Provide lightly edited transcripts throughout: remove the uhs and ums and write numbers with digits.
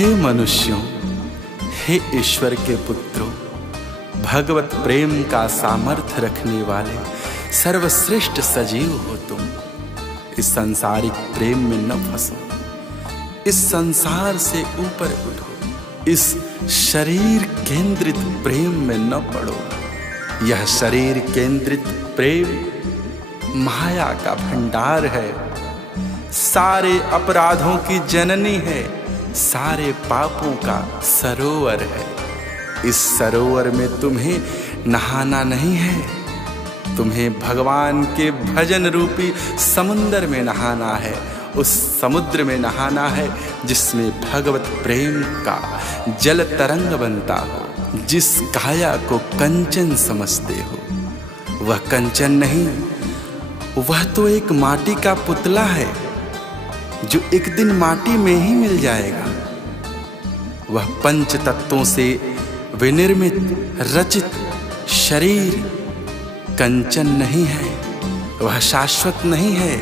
हे मनुष्यों, हे ईश्वर के पुत्रों, भगवत प्रेम का सामर्थ्य रखने वाले सर्वश्रेष्ठ सजीव हो तुम। इस सांसारिक प्रेम में न फंसो, इस संसार से ऊपर उठो, इस शरीर केंद्रित प्रेम में न पड़ो। यह शरीर केंद्रित प्रेम माया का भंडार है, सारे अपराधों की जननी है, सारे पापों का सरोवर है। इस सरोवर में तुम्हें नहाना नहीं है, तुम्हें भगवान के भजन रूपी समुद्र में नहाना है। उस समुद्र में नहाना है जिसमें भगवत प्रेम का जल तरंग बनता हो। जिस काया को कंचन समझते हो, वह कंचन नहीं, वह तो एक माटी का पुतला है जो एक दिन माटी में ही मिल जाएगा। वह पंच तत्वों से विनिर्मित रचित शरीर कंचन नहीं है, वह शाश्वत नहीं है।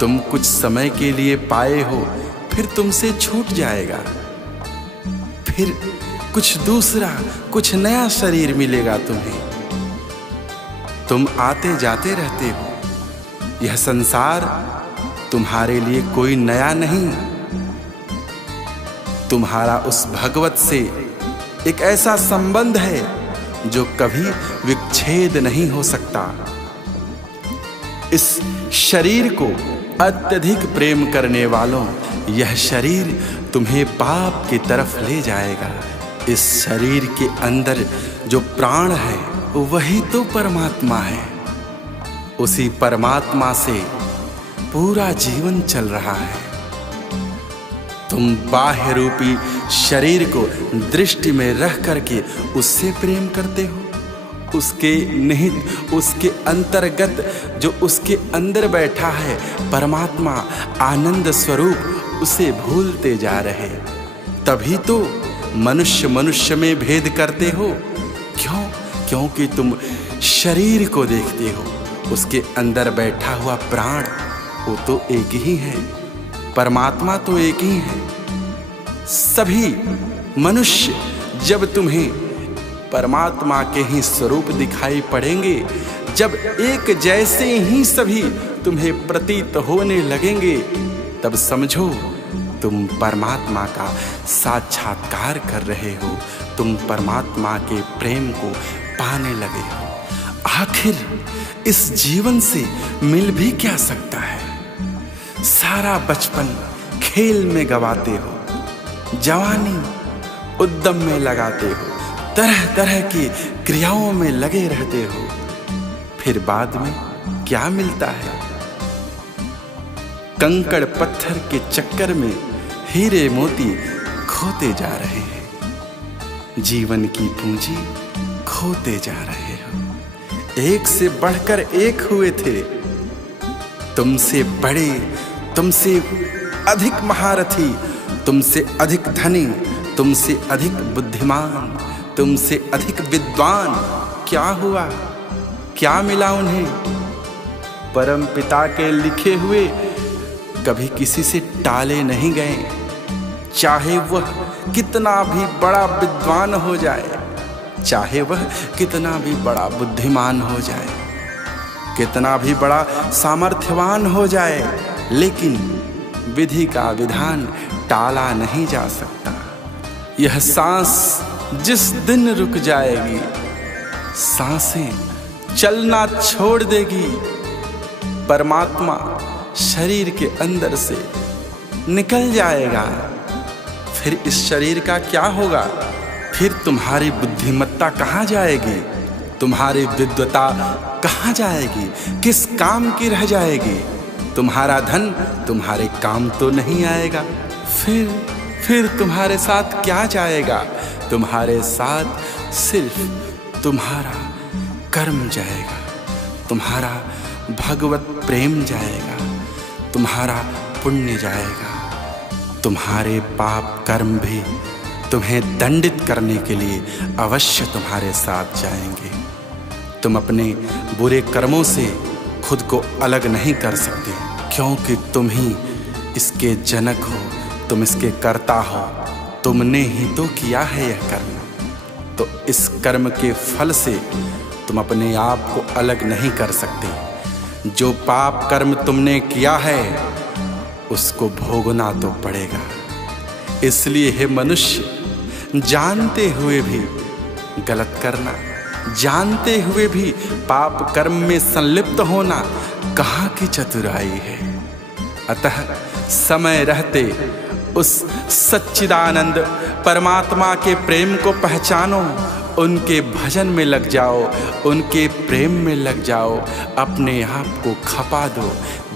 तुम कुछ समय के लिए पाए हो, फिर तुमसे छूट जाएगा, फिर कुछ दूसरा, कुछ नया शरीर मिलेगा तुम्हें। तुम आते जाते रहते हो। यह संसार तुम्हारे लिए कोई नया नहीं। तुम्हारा उस भगवत से एक ऐसा संबंध है जो कभी विच्छेद नहीं हो सकता। इस शरीर को अत्यधिक प्रेम करने वालों, यह शरीर तुम्हें पाप की तरफ ले जाएगा। इस शरीर के अंदर जो प्राण है वही तो परमात्मा है। उसी परमात्मा से पूरा जीवन चल रहा है। तुम बाह्य रूपी शरीर को दृष्टि में रख करके उससे प्रेम करते हो। उसके निहित, उसके अंतर्गत जो उसके अंदर बैठा है परमात्मा आनंद स्वरूप, उसे भूलते जा रहे। तभी तो मनुष्य मनुष्य में भेद करते हो। क्यों? क्योंकि तुम शरीर को देखते हो, उसके अंदर बैठा हुआ प्राण वो तो एक ही है, परमात्मा तो एक ही है। सभी मनुष्य जब तुम्हें परमात्मा के ही स्वरूप दिखाई पड़ेंगे, जब एक जैसे ही सभी तुम्हें प्रतीत होने लगेंगे, तब समझो तुम परमात्मा का साक्षात्कार कर रहे हो, तुम परमात्मा के प्रेम को पाने लगे हो। आखिर इस जीवन से मिल भी क्या सकता है? सारा बचपन खेल में गवाते हो, जवानी उद्यम में लगाते हो, तरह तरह की क्रियाओं में लगे रहते हो, फिर बाद में क्या मिलता है? कंकड़ पत्थर के चक्कर में हीरे मोती खोते जा रहे हैं, जीवन की पूंजी खोते जा रहे हो। एक से बढ़कर एक हुए थे, तुमसे बड़े, तुमसे अधिक महारथी, तुमसे अधिक धनी, तुमसे अधिक बुद्धिमान, तुमसे अधिक विद्वान। क्या हुआ? क्या मिला उन्हें? परम पिता के लिखे हुए कभी किसी से टाले नहीं गए, चाहे वह कितना भी बड़ा विद्वान हो जाए, चाहे वह कितना भी बड़ा बुद्धिमान हो जाए, कितना भी बड़ा सामर्थ्यवान हो जाए, लेकिन विधि का विधान टाला नहीं जा सकता। यह सांस जिस दिन रुक जाएगी, सांसें चलना छोड़ देगी, परमात्मा शरीर के अंदर से निकल जाएगा। फिर इस शरीर का क्या होगा? फिर तुम्हारी बुद्धिमत्ता कहाँ जाएगी? तुम्हारी विद्वता कहाँ जाएगी? किस काम की रह जाएगी? तुम्हारा धन तुम्हारे काम तो नहीं आएगा। फिर तुम्हारे साथ क्या जाएगा? तुम्हारे साथ सिर्फ तुम्हारा कर्म जाएगा, तुम्हारा भगवत प्रेम जाएगा, तुम्हारा पुण्य जाएगा। तुम्हारे पाप कर्म भी तुम्हें दंडित करने के लिए अवश्य तुम्हारे साथ जाएंगे। तुम अपने बुरे कर्मों से खुद को अलग नहीं कर सकते, क्योंकि तुम ही इसके जनक हो, तुम इसके कर्ता हो, तुमने ही तो किया है यह कर्म, तो इस कर्म के फल से तुम अपने आप को अलग नहीं कर सकते। जो पाप कर्म तुमने किया है उसको भोगना तो पड़ेगा। इसलिए हे मनुष्य, जानते हुए भी गलत करना, जानते हुए भी पाप कर्म में संलिप्त होना कहाँ की चतुराई है। अतः समय रहते उस सच्चिदानंद परमात्मा के प्रेम को पहचानो, उनके भजन में लग जाओ, उनके प्रेम में लग जाओ, अपने आप को खपा दो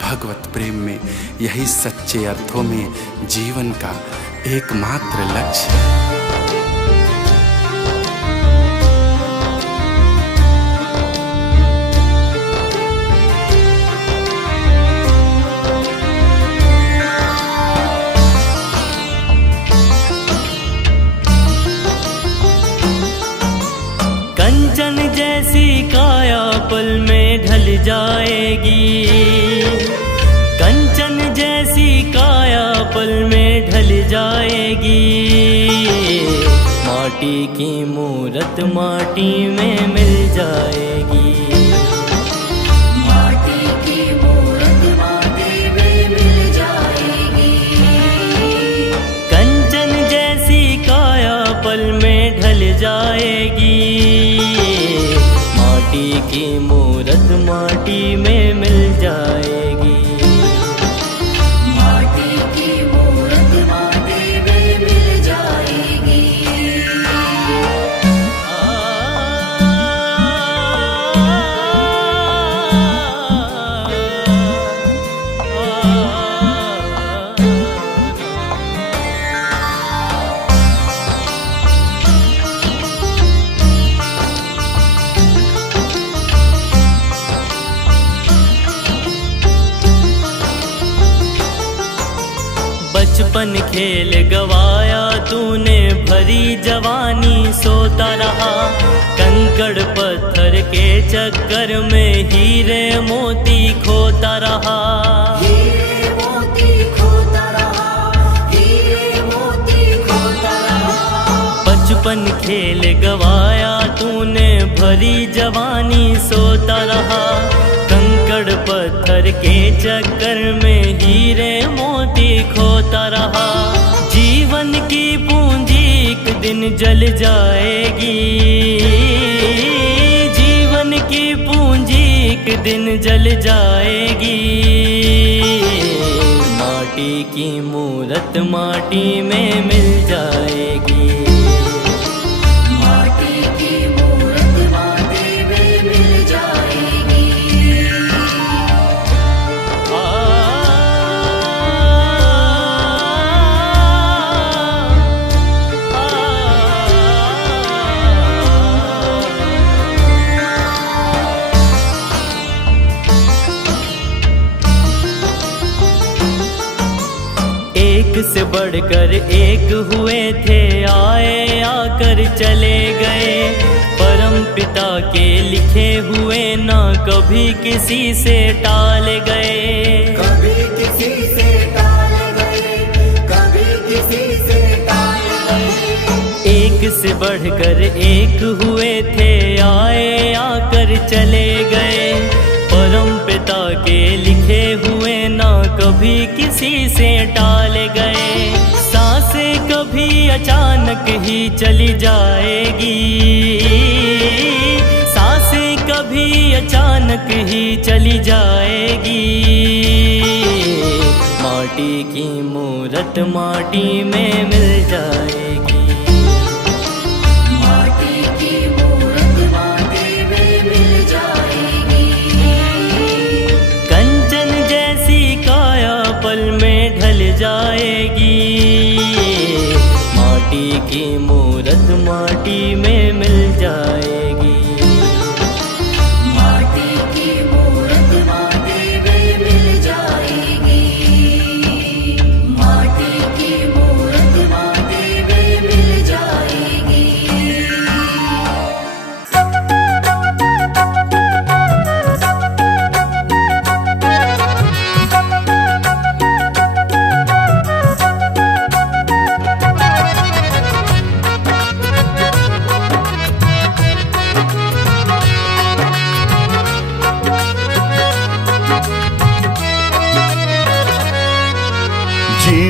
भगवत प्रेम में। यही सच्चे अर्थों में जीवन का एकमात्र लक्ष्य है। कंचन जैसी काया पल में ढल जाएगी, कंचन जैसी काया पल में ढल जाएगी। माटी की मूरत माटी में मिल जाएगी, माटी की मूरत माटी में मिल जाएगी। कंचन जैसी काया पल में ढल जाएगी। माटी की मूरत माटी में मिल जाएगी, माटी की मूरत माटी में मिल जाएगी। बचपन खेल गवाया तूने, भरी जवानी सोता रहा। कंकड़ पत्थर के चक्कर में हीरे मोती खोता रहा, हीरे मोती खोता रहा, हीरे मोती खोता रहा। बचपन खेल गवाया तूने, भरी जवानी सोता रहा। कंकड़ पत्थर के चक्कर में हीरे मोती खोता रहा। जीवन की पूंजी एक दिन जल जाएगी, जीवन की पूंजी एक दिन जल जाएगी। माटी की मूरत माटी में मिल जाएगी, माटी की मूरत माटी में मिल जाएगी। एक से बढ़कर एक हुए थे, आए आकर चले गए। परम पिता के लिखे हुए ना कभी किसी से टाल गए, कभी किसी से टाल गए, कभी किसी से टाल गए। एक से बढ़कर एक हुए थे, आए आकर चले गए। परम पिता के लिखे हुए ना कभी किसी से टाल गए। सांसें कभी अचानक ही चली जाएगी, सांसें कभी अचानक ही चली जाएगी। माटी की मूरत माटी में मिल जाएगी, माटी की मूरत माटी में मिल जाएगी। कंचन जैसी काया पल में ढल जाएगी। माटी की मूरत माटी में मिल जाएगी, माटी की मूरत माटी में मिल जाएगी। माटी की मूरत माटी में मिल जाएगी।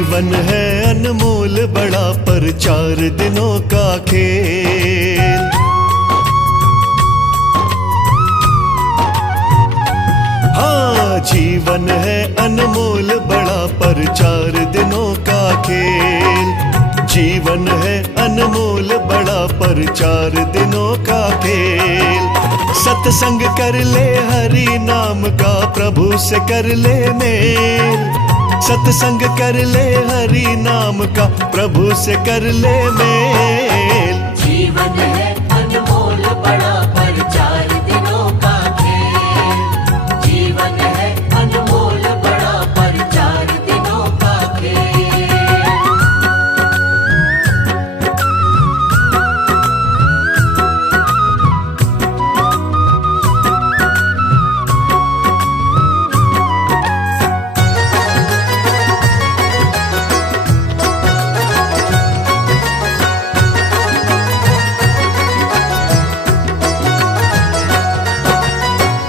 जीवन है अनमोल बड़ा पर 4 दिनों का खेल। हाँ, जीवन है अनमोल बड़ा पर 4 दिनों का खेल। जीवन है अनमोल बड़ा पर 4 दिनों का खेल। सत्संग कर ले हरि नाम का, प्रभु से कर ले मेल। सत्संग कर ले हरि नाम का, प्रभु से कर ले मेल। जीवन है अनमोल बड़ा पर 4 दिनों का खेल। जीवन है अनमोल बड़ा पर 4 दिनों का खेल।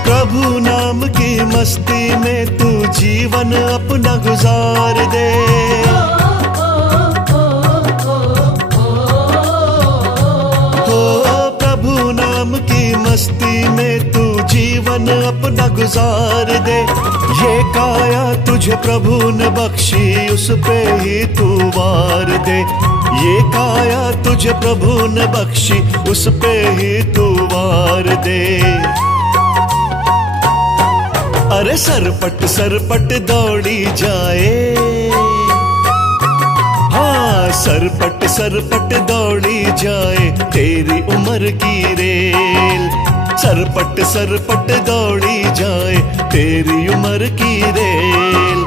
प्रभु नाम की मस्ती में तू जीवन अपना गुजार दे। हो प्रभु नाम की मस्ती में तू जीवन अपना गुजार दे। ये काया तुझे प्रभु ने बख्शी, उस पे ही तू वार दे। ये काया तुझे प्रभु ने बख्शी, उस पे ही तू वार दे। अरे सरपट सरपट दौड़ी जाए। हाँ, सरपट सरपट दौड़ी जाए तेरी उम्र की रेल। सरपट सरपट दौड़ी जाए तेरी उम्र की रेल।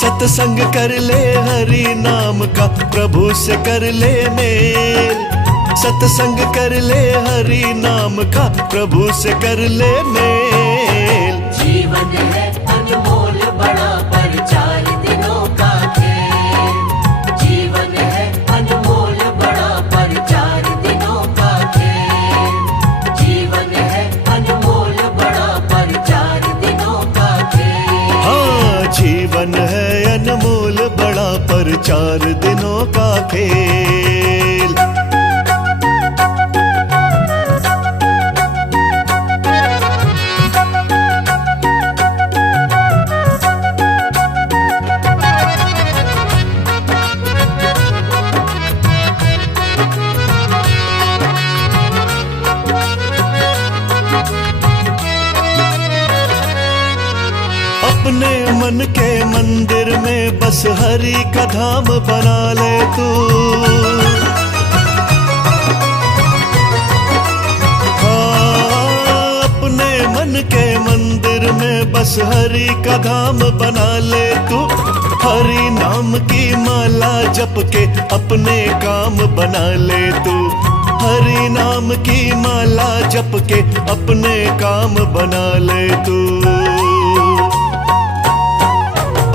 सत्संग कर ले हरि नाम का, प्रभु से कर ले मेल। सत्संग कर ले हरि नाम का, प्रभु से कर ले मेल। जीवन है अनमोल बड़ा पर 4 दिनों का खेल। जीवन है अनमोल बड़ा पर 4 दिनों का खेल। जीवन है अनमोल बड़ा पर 4 दिनों का खेल। हाँ, जीवन है अनमोल बड़ा पर 4 दिनों का खेल। अपने मन के मंदिर में बस हरि का धाम बना ले तू। हाँ, अपने मन के मंदिर में बस हरि का धाम बना ले तू। हरि नाम की माला जप के अपने काम बना ले तू। हरि नाम की माला जप के अपने काम बना ले तू।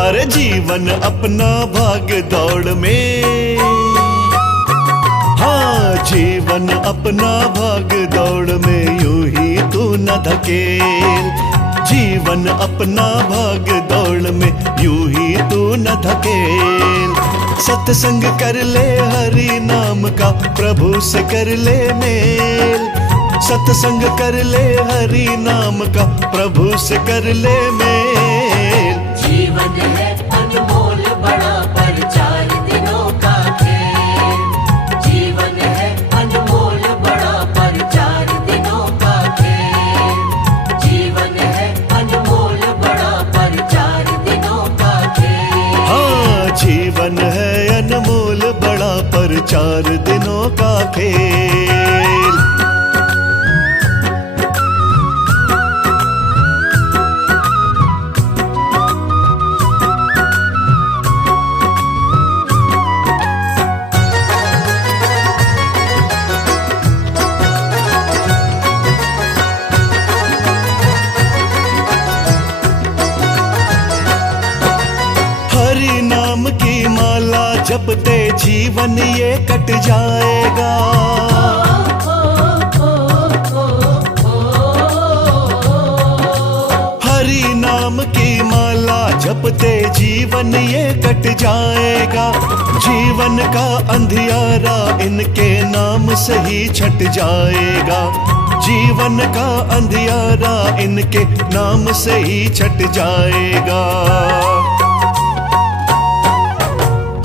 अरे जीवन अपना भाग दौड़ में। हाँ, जीवन अपना भाग दौड़ में यूं ही तू न धकेल। जीवन अपना भाग दौड़ में यूं ही तू न धकेल। सत्संग कर ले हरि नाम का, प्रभु से कर ले मेल। सत्संग कर ले हरि नाम का, प्रभु से कर ले मेल। जीवन है अनमोल बड़ा पर 4 दिनों का खेल। जीवन है अनमोल बड़ा पर 4 दिनों का खेल। जीवन है अनमोल बड़ा पर 4 दिनों का खेल। हाँ, जीवन है अनमोल बड़ा पर 4 दिनों का खेल। हरि नाम की माला जपते जीवन ये कट जाएगा। हरि नाम की माला जपते जीवन ये कट जाएगा। जीवन का अंधियारा इनके नाम से ही छट जाएगा। जीवन का अंधियारा इनके नाम से ही छट जाएगा।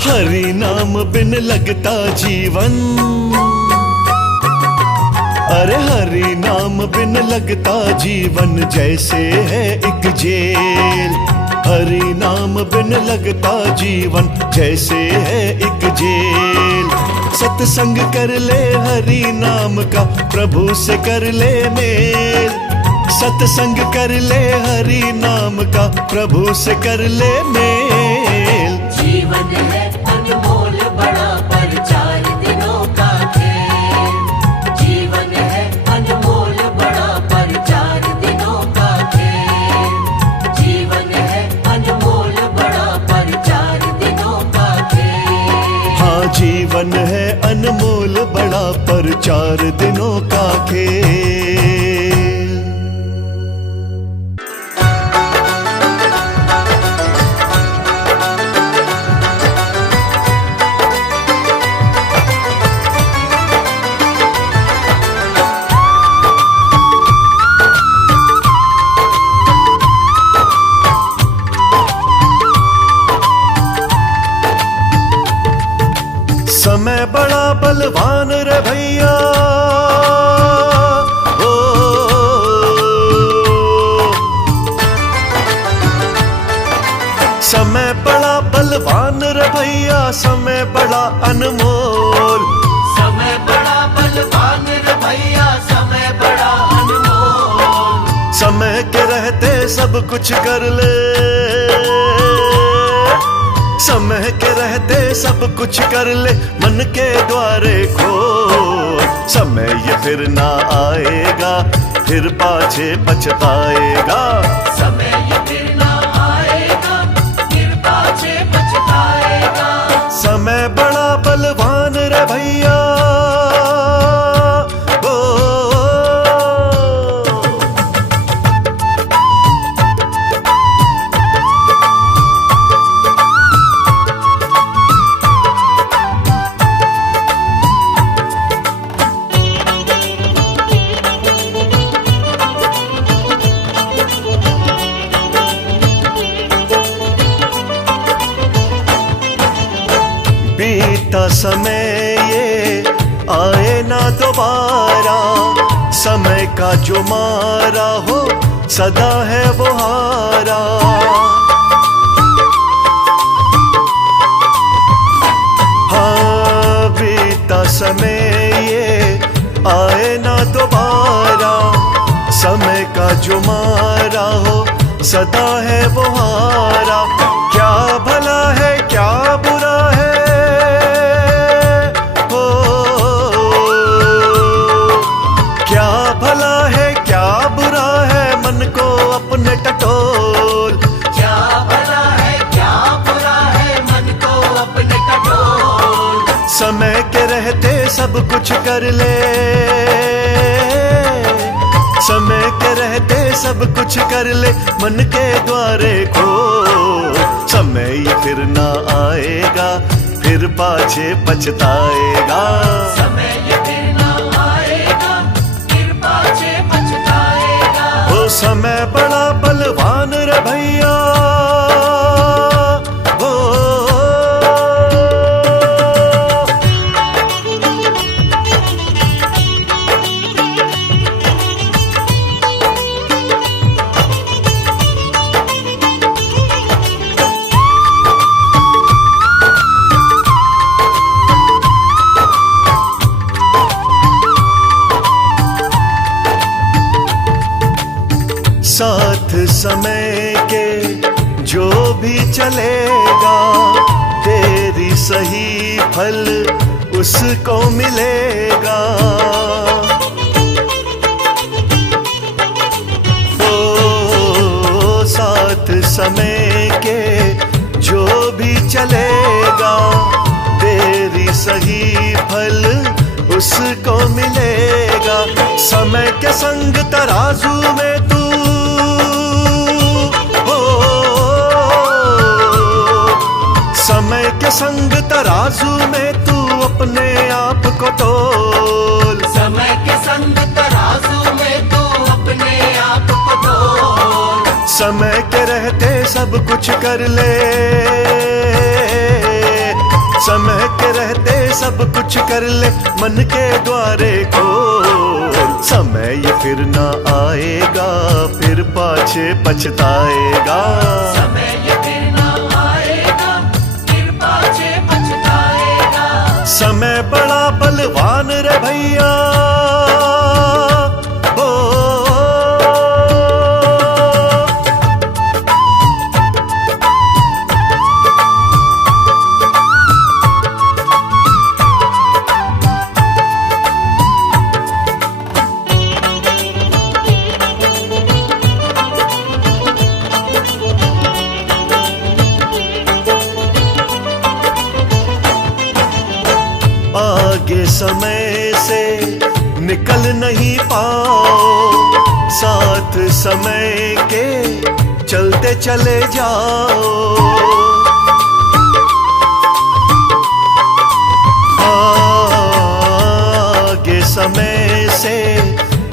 हरि नाम बिन लगता जीवन, अरे हरि नाम बिन लगता जीवन जैसे है एक जेल। हरि नाम बिन लगता जीवन जैसे है एक जेल। सत्संग कर ले हरि नाम का, प्रभु से कर ले मेल। सत्संग कर ले हरि नाम का, प्रभु से कर ले मेल। जीवन है अनमोल बड़ा पर 4 दिनों का खेल। जीवन है अनमोल बड़ा पर 4 दिनों का खेल। जीवन है अनमोल बड़ा पर 4 दिनों का खेल। हाँ, जीवन है अनमोल बड़ा पर 4 दिनों का खेल। समय बड़ा बलवान रे भैया, ओ समय बड़ा बलवान रे भैया, समय बड़ा अनमोल। समय बड़ा बलवान रे भैया, समय बड़ा अनमोल। समय के रहते सब कुछ कर ले, समय के रहते सब कुछ कर ले, मन के द्वारे खोल। समय ये फिर ना आएगा, फिर पाछे पछताएगा। समय ये फिर ना आएगा, फिर पाछे पछताएगा। समय बड़ा बलवान रे भैया, ओ बीता समय ये आए ना दोबारा। समय का जो मारा हो सदा है वो हारा। हाँ, बीता समय ये आए ना दोबारा। समय का जो मारा हो सदा है वो हारा। क्या भला है क्या बुरा है, भला है क्या बुरा है, मन को अपने टटोल। क्या भला है क्या बुरा है, मन को अपने टटोल। समय के रहते सब कुछ कर ले, समय के रहते सब कुछ कर ले, मन के द्वारे खोल। समय ये फिर ना आएगा, फिर पाछे पछताएगा। समय ये फिर ना आएगा, फिर पाछे पछताएगा। ओ समय बड़ा बलवान रे भैया, ओ साथ समय के जो भी चलेगा, तेरी सही फल उसको मिलेगा। ओ साथ समय के जो भी चलेगा, तेरी सही फल उसको मिलेगा। समय के संग तराजू में तू के संग तराजू में तू अपने आप को तोल। समय के संग तराजू में तू अपने आप को तोल। समय के रहते सब कुछ कर ले, समय के रहते सब कुछ कर ले, मन के द्वारे खोल। समय ये फिर ना आएगा, फिर पाछे पछताएगा। समय ये फिर ना आएगा, फिर पाछे पछताएगा। समय बड़ा बलवान रे भैया, आगे समय से निकल नहीं पाओ, साथ समय के चलते चले जाओ। आगे समय से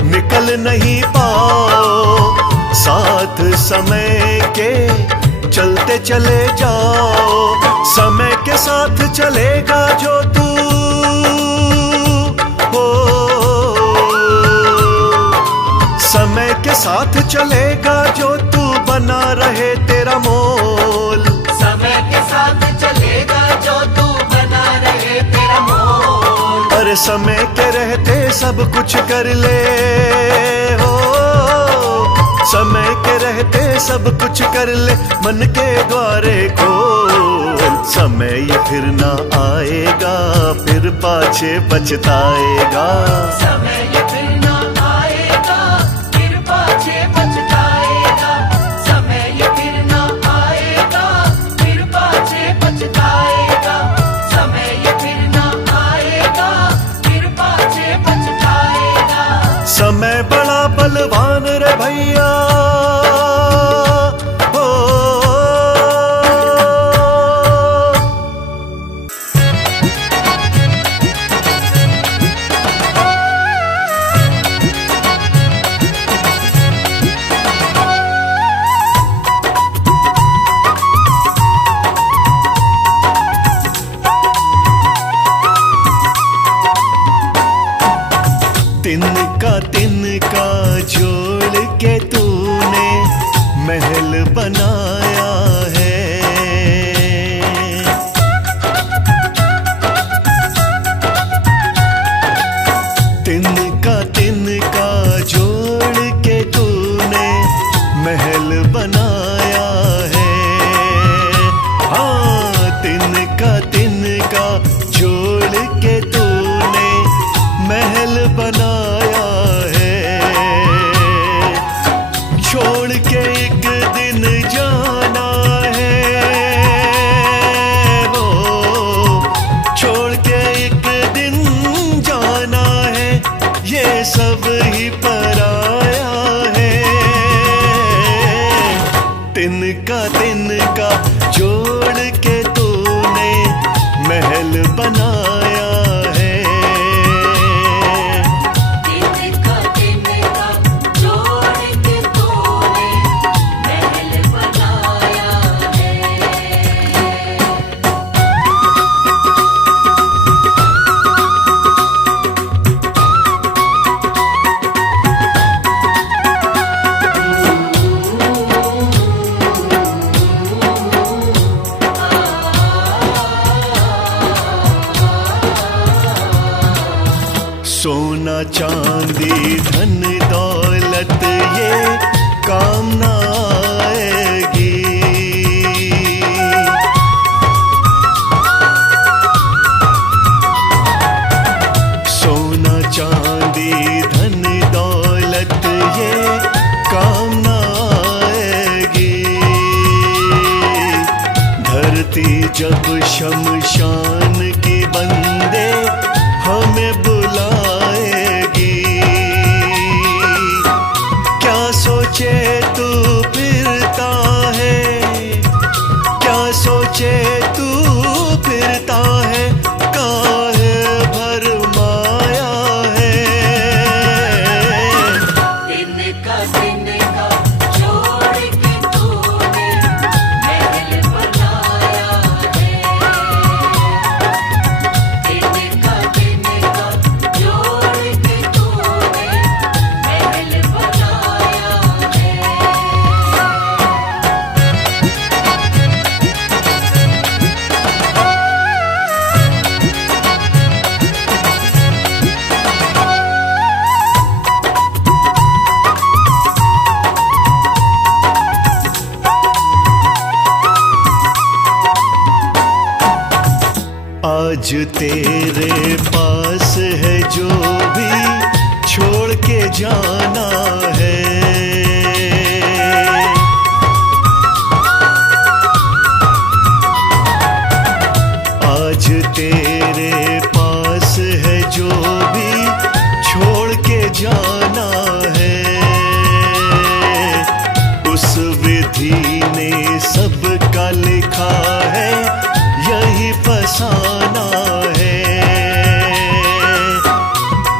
निकल नहीं पाओ, साथ समय के चलते चले जाओ। समय के साथ चलेगा जो तू, समय के साथ चलेगा जो तू, बना रहे तेरा मोल। समय के साथ चलेगा जो तू, बना रहे तेरा मोल। अरे समय के रहते सब कुछ कर ले हो, समय के रहते सब कुछ कर ले, मन के द्वारे खोल। समय ये फिर ना आएगा, फिर पाछे पछताएगा। समय ये फिर ना आएगा, फिर पाछे पछताएगा। समय ये फिर ना आएगा, फिर पाछे पछताएगा। समय ये फिर ना आएगा, फिर पाछे पछताएगा। समय बड़ा बलवान रे भैया, तिनका जोड़ के तूने महल बनाया है। तिनका जोड़ के तूने महल बनाया है। हाँ, तिनका जोड़ के तूने महल बनाया है। छोड़ के एक दिन जाना है, वो छोड़ के एक दिन जाना है, ये सब ही पराया है। तिनका जोड़ के तूने महल बनाया है। सोना चांदी धन दौलत ये काम ना आएगी। सोना चांदी धन दौलत ये काम ना आएगी। धरती जब शमशान की बंदे हमें बुलाएगी। क्या सोचे तू फिरता है, क्या सोचे तू फिरता है काहे भरमाया है। तिनका तिनका जोड़ के तूने महल बनाया है। तिनका तिनका जोड़ के तूने महल बनाया है। आज तेरे पास है जो भी छोड़ के जाना है। आज तेरे पास है जो भी छोड़ के जाना है। उस विधि ने सबका लिखा है यही फसाना है।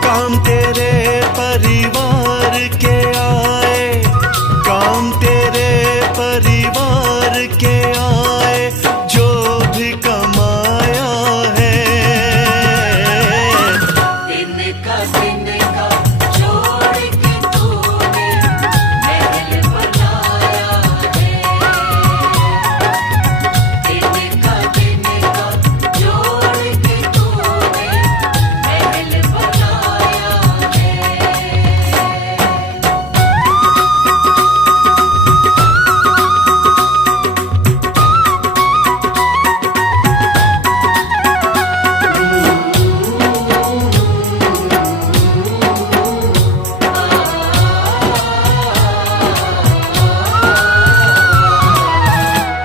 काम तेरे परिवार के आए, काम तेरे परिवार के आए, जो भी कमाया है। तिनका तिनका जोड़ के तूने महल बनाया है। तिनका तिनका जोड़ के तूने महल बनाया है।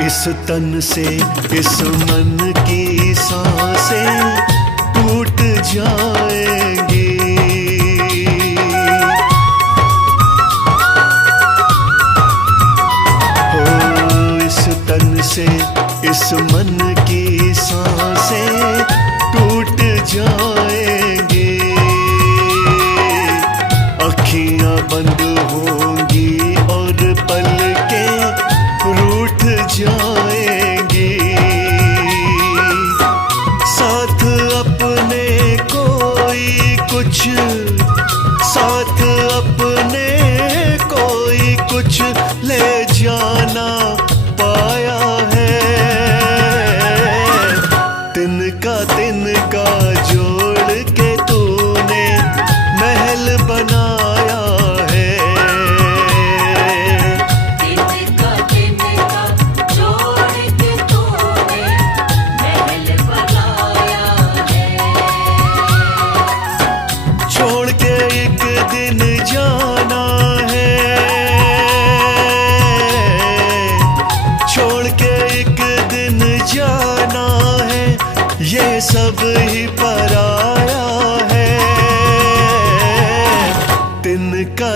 इस तन से इस मन की सांसें टूट जाएंगी। हो इस तन से इस मन की सांसें टूट जाएंगी। अखियां बंद होंगी और पलकें रूठ जाएंगी। साथ अपने कोई कुछ, साथ अपने कोई कुछ ले जाना पाया है। तिनका तिनका जोड़ के तूने महल बनाया है। तिनका तिनका जोड़ के तूने महल बनाया है। छोड़ के एक दिन जाना है। छोड़ के एक दिन जाना है। ये सब ही पराया है। तिनका